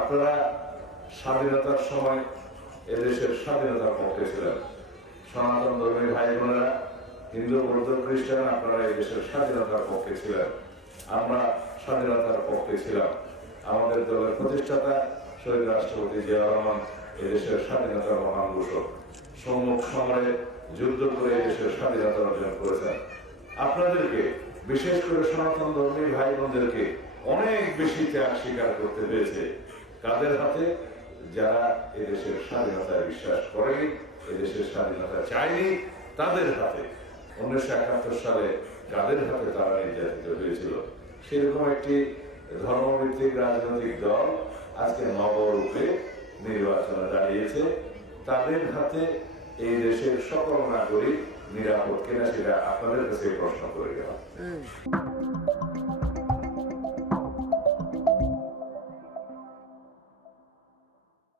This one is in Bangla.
আপনারা স্বাধীনতার সময় এদেশের স্বাধীনতার পক্ষে ছিলেন। সনাতন ধর্মী ভাই বোনেরা, হিন্দু, বৌদ্ধ, খ্রিস্টান, আপনারা এই দেশের স্বাধীনতার পক্ষে ছিলেন। আমরা স্বাধীনতার পক্ষে ছিলাম। আমাদের দলের প্রতিষ্ঠাতা শহীদ রাষ্ট্রপতি জিয়া রহমান এদেশের স্বাধীনতার মহান ঘোষক। সম্মুখ সমরে যুদ্ধ করে এদেশের স্বাধীনতা অর্জন করেছেন। আপনাদেরকে, বিশেষ করে সনাতন ধর্মী ভাই বোনদেরকে, অনেক বেশি ত্যাগ স্বীকার করতে হয়েছে কাদের হাতে? যারা এদেশের স্বাধীনতায় বিশ্বাস করেনি, এদেশের স্বাধীনতা চায়নি, তাদের হাতে। উনিশশো একাত্তর সালে কাদের হাতে তারা নির্যাতিত হয়েছিল? সেরকম একটি ধর্মভিত্তিক রাজনৈতিক দল আজকে নবরূপে নির্বাচনে দাঁড়িয়েছে। তাদের হাতে এই দেশের সকল নাগরিক নিরাপদ কিনা সেটা আপনাদের কাছে প্রশ্ন করে গেলাম।